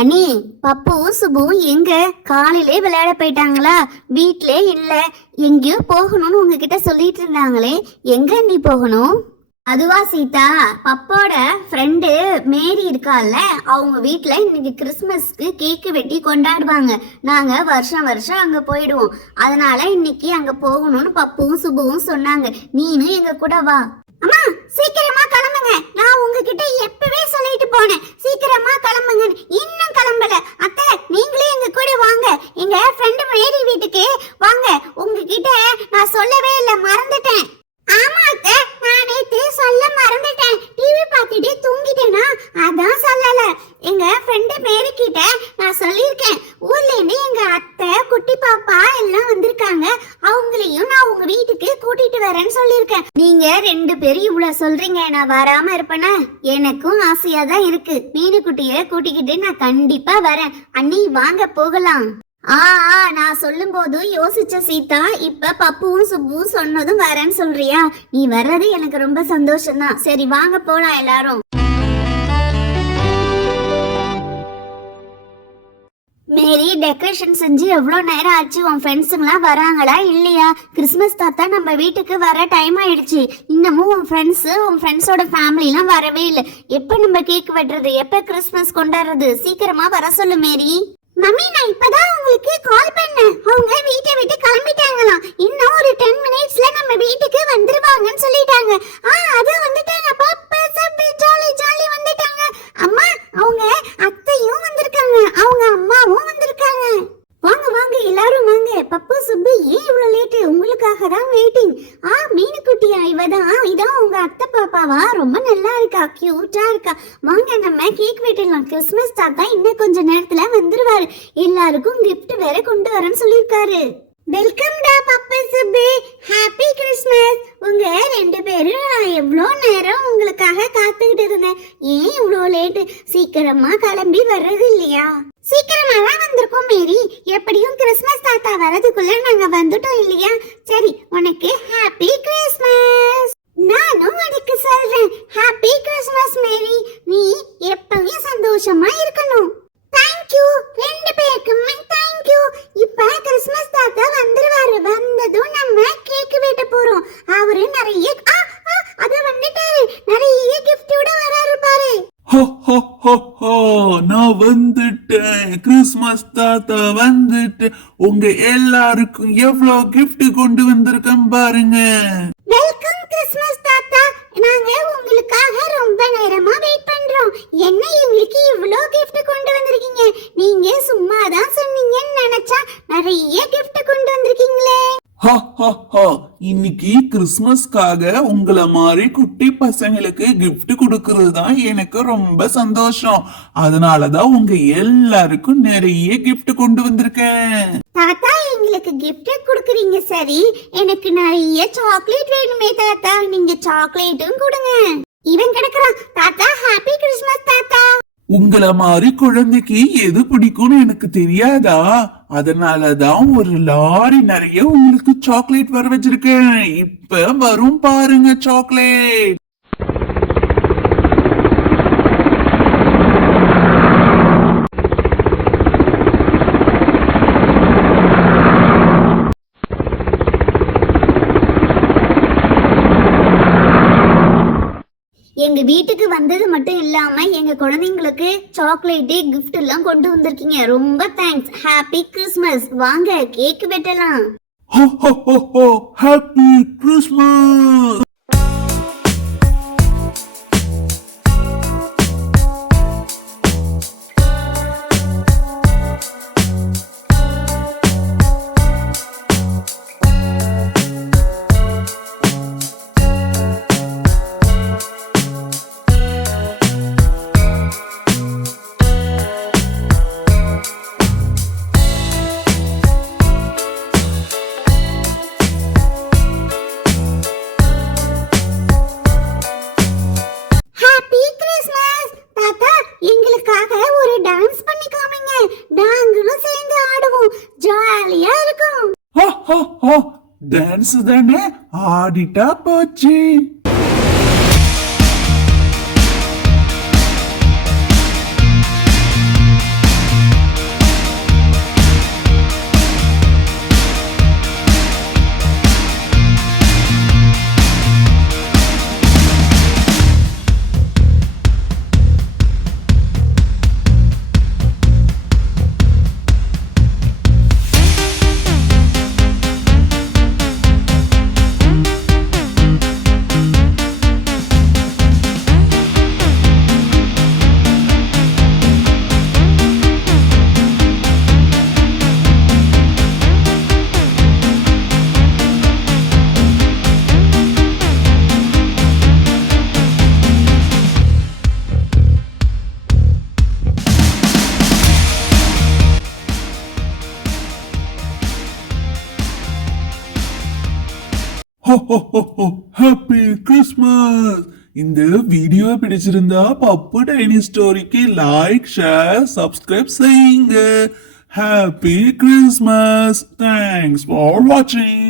அண்ணி, பப்பு சுபு எங்க? காலையிலே விளையாட போயிட்டாங்களா? வீட்லே இல்ல. எங்கேயோ போகணும்னு உங்ககிட்ட சொல்லிட்டு இருந்தாங்களே, எங்க நீ போகணும்? அதுவா சீதா, பப்போட ஃப்ரெண்டு மேரி இருக்கால, அவங்க வீட்ல இன்னைக்கு கிறிஸ்மஸ்க்கு கேக்கு வெட்டி கொண்டாடுவாங்க. நாங்க வருஷம் வருஷம் அங்க போயிடுவோம். அதனால இன்னைக்கு அங்க போகணும்னு பப்புவும் சுபுவும் சொன்னாங்க. நீனும் எங்க கூட வா. அம்மா, சீக்கிரமா கிளம்புங்க. நான் உங்ககிட்ட எப்பவே சொல்லிட்டு போனேன், சீக்கிரமா கிளம்புங்க. இன்னும் கிளம்பல. அத்தை, நீங்களே எங்க கூட வாங்க. எங்க ஃப்ரெண்டு மேரி வீட்டுக்கு வாங்க. உங்ககிட்ட நான் சொல்லவே இல்லை, மறந்துட்டேன். ஆமா அத்தை, நான் நேத்து சொல்ல மறந்துட்டேன். டிவி பார்த்துட்டே தூங்கிட்டேனா, அதான் சொல்லல. எங்க ஃப்ரெண்டு மேரி கிட்ட நான் சொல்லியிருக்கேன், ஊர்ல இருந்து எங்க அத்தை குட்டி பாப்பா எல்லாம் வந்திருக்காங்க, அவங்களையும் நான் உங்க வீட்டுக்கு கூட்டிட்டு வரேன்னு சொல்லியிருக்கேன். நீங்க 2 பேரும் இவ்வளவு சொல்றீங்க, நான் வராம இருப்பேனா? எனக்கும் ஆசையா தான் இருக்கு. மீனுக்குட்டிய கூட்டிக்கிட்டு நான் கண்டிப்பா வரேன். அண்ணி வாங்க போகலாம். நான் சொல்லும் போது யோசிச்ச சீதா, இப்ப பப்புவும் சுப்புவும் சொன்னதும் வரேன்னு சொல்றியா? நீ வர்றது எனக்கு ரொம்ப சந்தோஷம்தான். சரி வாங்க போலாம் எல்லாரும். மேரி, டெக்கரேஷன் செஞ்சு எவ்வளவு நேரம் ஆச்சு? உன் ஃப்ரெண்ட்ஸுங்களாம் வராங்களா இல்லையா? கிறிஸ்மஸ் தாத்தா நம்ம வீட்டுக்கு வர டைம் ஆயிடுச்சு. இன்னமும் உன் ஃப்ரெண்ட்ஸோட ஃபேமிலிலாம் வரவே இல்லை. எப்ப நம்ம கேக் வெட்டுறது? எப்ப கிறிஸ்மஸ் கொண்டாடுறது? சீக்கிரமா வர சொல்லு மேரி. மம்மி, நான் இப்பதான் உங்களுக்கு கால் பண்ணேன். அவங்க வீட்டை விட்டு கிளம்பிட்டாங்களாம். இன்னும் ஒரு 10 மினிட்ஸ்ல நம்ம வீட்டுக்கு வந்துருவாங்கன்னு சொல்லிட்டாங்க. அது வந்துட்டாங்க. பாப்பா சப்பி ஜாலி ஜாலி வந்துட்டாங்க. அம்மா, அவங்க அத்தையும் வந்திருக்காங்க, அவங்க அம்மாவும் வந்திருக்காங்க. வாங்க வாங்க எல்லாரும் வாங்க. பப்பு சுப்பு, ஏன் இவ்வளவு லேட்டு? உங்களுக்காக தான் வெயிட்டிங். மீனுக்குட்டியா இதான் உங்க அத்தை பாப்பாவா? ரொம்ப நல்லா இருக்கா, கியூட்டா இருக்கா. வாங்க நம்ம கேக் வெட்டிடலாம். கிறிஸ்மஸ் தாத்தா இன்னும் கொஞ்ச நேரத்துல வந்துருவாரு. எல்லாருக்கும் கிஃப்ட் வேற கொண்டு வரேன்னு சொல்லியிருக்காரு. வெல்கம் டா பப்பு சுப்பு, ஹாப்பி கிறிஸ்மஸ். உங்க 2 பேரும் நான் எவ்வளோ நேரம் உங்களுக்காக காத்துக்கிட்டு இருந்தேன். ஏன் இவ்வளோ லேட்டு? சீக்கிரமா கிளம்பி வர்றது இல்லையா? சீக்கிரமா தான் வந்திருக்கோம் மேரி. எப்படியும் கிறிஸ்மஸ் தாத்தா வரதுக்குள்ள நாங்க வந்துட்டோம் இல்லையா? சரி, உனக்கு ஹாப்பி கிறிஸ்மஸ். நானும் உனக்கு சொல்றேன் ஹாப்பி கிறிஸ்மஸ் மேரி. நீ எப்பவும் சந்தோஷமா இருக்கணும். தேங்க்யூ, 2 பேருக்குமே தேங்க்யூ. இப்ப கிறிஸ்மஸ் தாத்தா வந்துருவாரு. வந்ததும் நம்ம கேக் வெட்ட போறோம். அவரு நிறைய அது வந்துட்டாரு, நிறைய கிஃப்டோட வராரு பாரு. நான் வந்துட்டேன். கிறிஸ்மஸ் தாத்தா வந்துட்டு உங்க எல்லாருக்கும் எவ்வளவு கிஃப்ட் கொண்டு வந்திருக்கேன் பாருங்க. வெல்கம் கிறிஸ்மஸ் தாத்தா. நாங்க உங்களுக்காக ரொம்ப நேரமா வெயிட் பண்றோம். என்ன எங்களுக்கு இவ்ளோ gift கொண்டு வந்திருக்கீங்க? நீங்க சும்மா தான் சொன்னீங்கன்னு நினைச்சா நிறைய gift கொண்டு வந்திருக்கீங்களே. இன்னைக்கு கிறிஸ்மஸ்க்காக உங்களை மாதிரி குட்டி பசங்களுக்கு கிஃப்ட் கொடுக்கறது தான் எனக்கு ரொம்ப சந்தோஷம். அதனாலதான் உங்க எல்லாருக்கும் நிறைய கிஃப்ட் கொண்டு வந்திருக்கேன். தாத்தா, எங்களுக்கு gift கொடுக்கறீங்க சரி, எனக்கு நிறைய சாக்லேட் வேணுமே தாத்தா. நீங்க சாக்லேட்டும் கொடுங்க. இவன் கிடக்குறான். தாத்தா, ஹாப்பி கிறிஸ்மஸ் தாத்தா. உங்கள மாதிரி குழந்தைக்கு எது பிடிக்கும்னு எனக்கு தெரியாதா? அதனாலதான் ஒரு லாரி நிறைய உங்களுக்கு சாக்லேட் வர வச்சிருக்கேன். இப்ப வரும் பாருங்க சாக்லேட். எங்க வீட்டுக்கு வந்தது மட்டும் இல்லாம எங்க குழந்தைங்களுக்கு சாக்லேட் கிஃப்ட் எல்லாம் கொண்டு வந்திருக்கீங்க. ரொம்ப தேங்க்ஸ். Happy Christmas. வாங்க கேக் வெட்டலாம். Happy Christmas. டான்ஸ் தானே, ஆடிட்டா போச்சு. Happy Christmas. இந்த வீடியோ பிடிச்சிருந்தா பப்பு டைனி ஸ்டோரிக்கு லைக், ஷேர், சப்ஸ்கிரைப் செய்யுங்க. Happy Christmas. தேங்க்ஸ் ஃபார் வாட்சிங்.